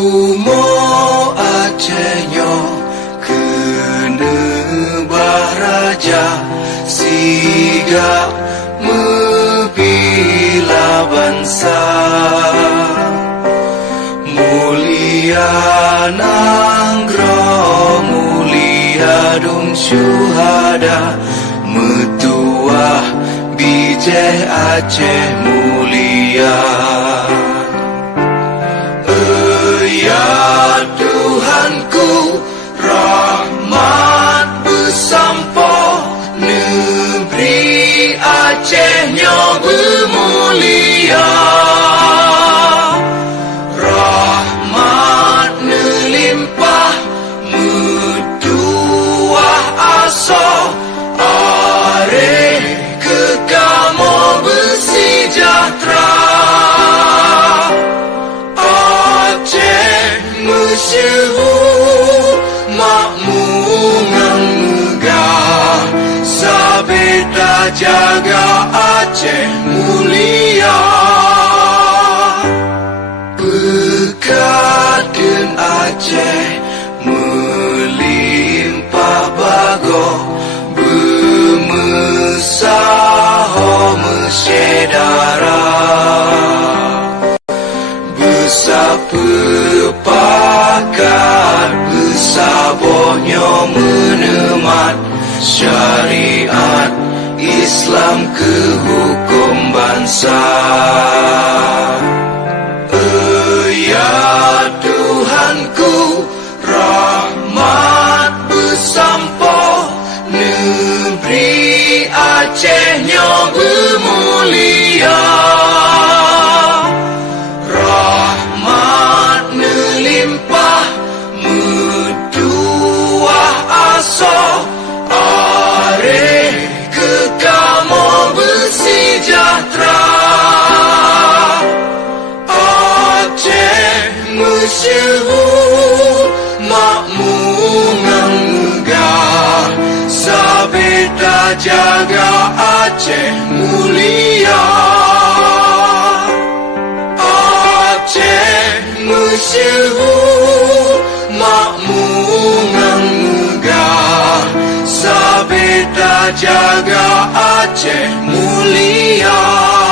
Umo Acehnya kena baraja siga membila bangsa mulia nanggro mulia dong syuhada metuah bijeh Aceh mulia. Ya Tuhanku, rahmat bersampo negeri Acehnya bermulia. Rahmat melimpah metuah aso are kekamo bersejahtera. Masyhur makmungan megah sabeda jaga Aceh mulia. Bekaden Aceh melimpah bago bermesaho mesyedara bersepakat bersabohnya menemat syariat Islam ke hukum bangsa. Ya Tuhanku, rahmat bersampo negeri Acehnya bermulia. Masyhur makmungan megah sabeda jaga Aceh mulia. Aceh masyhur makmungan megah sabeda jaga Aceh mulia.